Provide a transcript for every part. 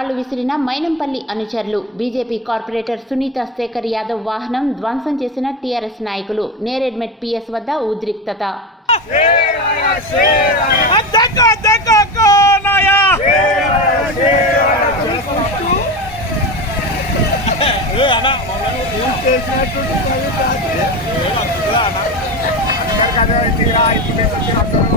రాళ్ళు విసిరిన మైనంపల్లి అనుచరులు బీజేపీ కార్పొరేటర్ సునీత శేఖర్ యాదవ్ వాహనం ధ్వంసం చేసిన టీఆర్ఎస్ నాయకులు నేరెడ్మెట్ పిఎస్ వద్ద ఉద్రిక్తత देखो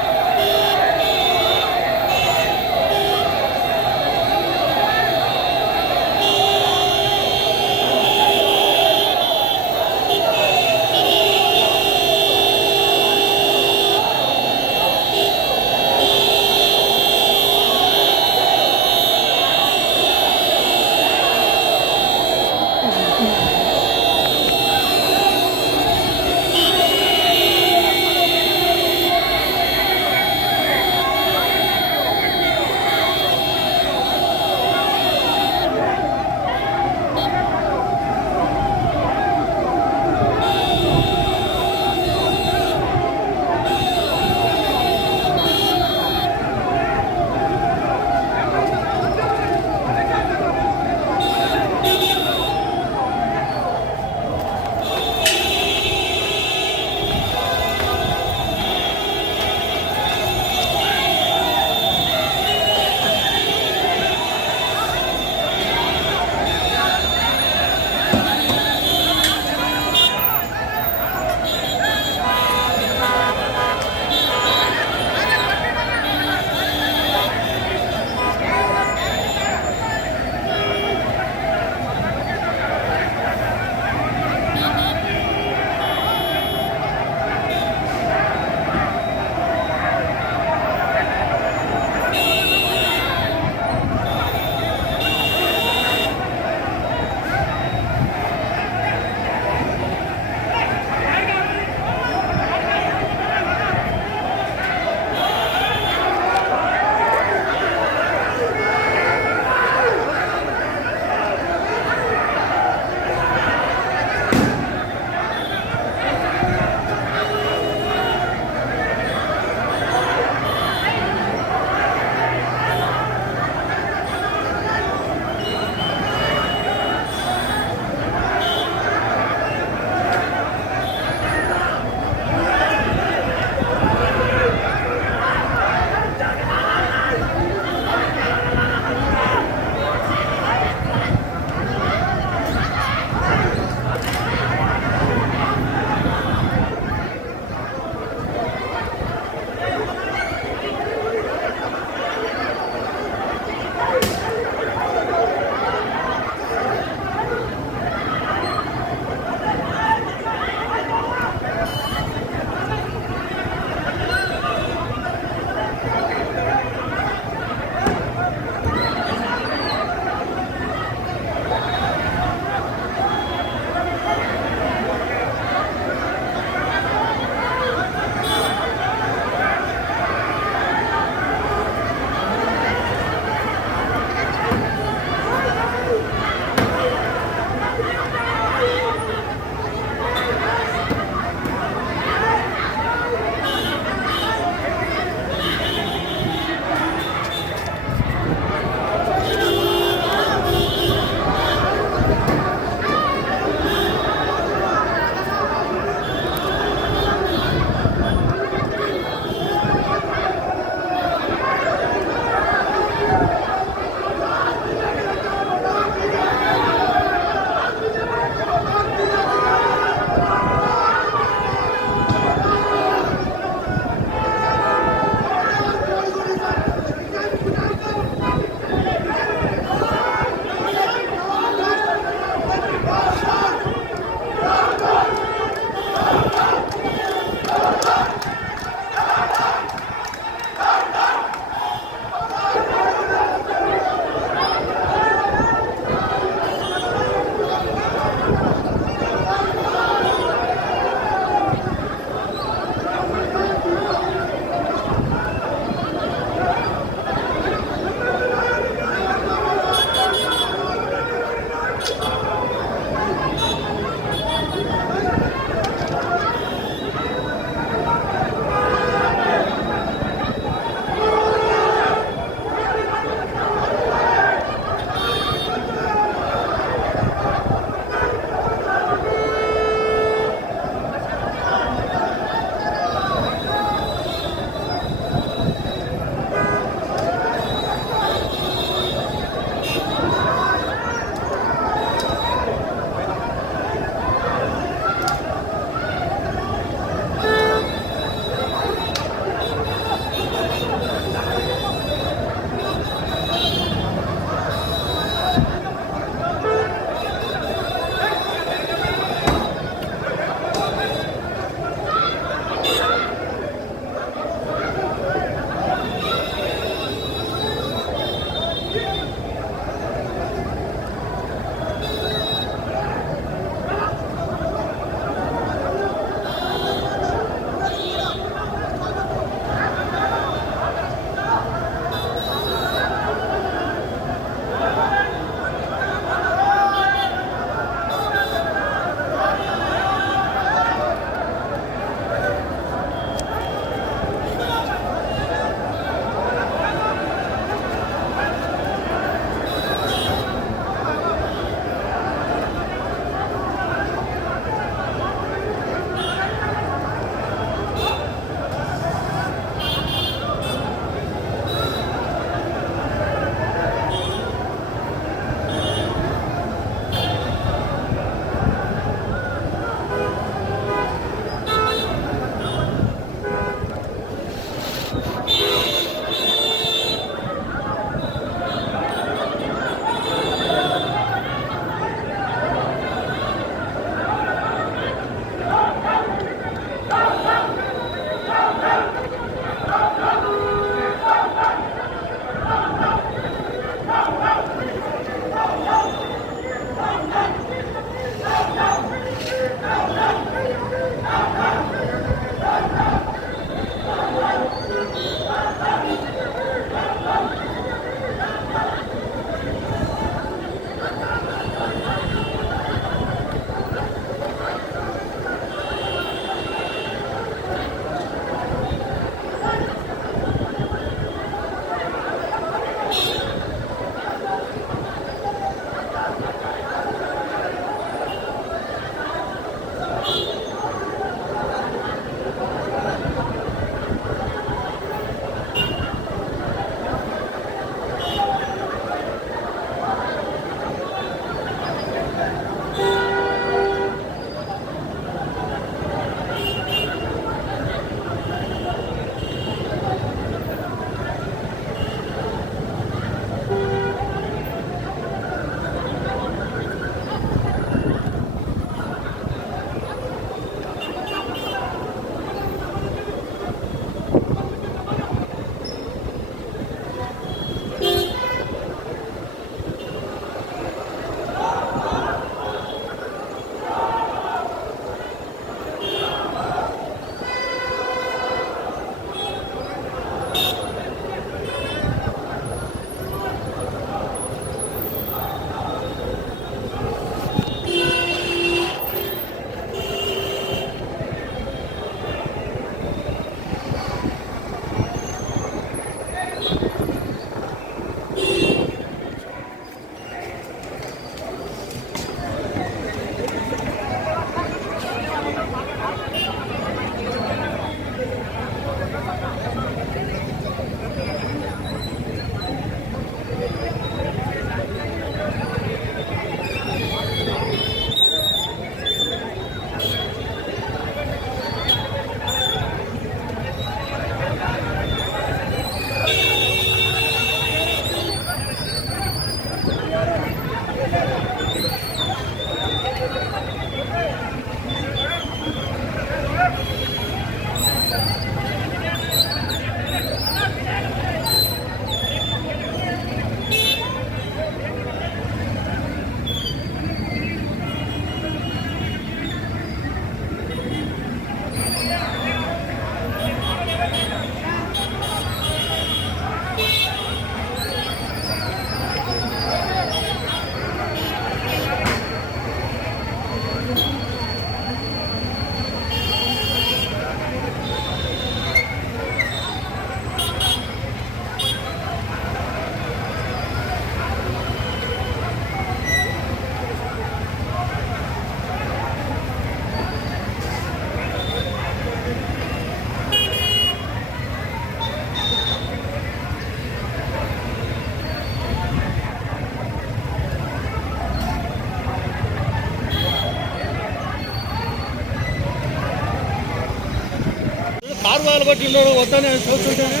కారు బట్టి ఉన్నాడు వద్దని చూస్తుంటాను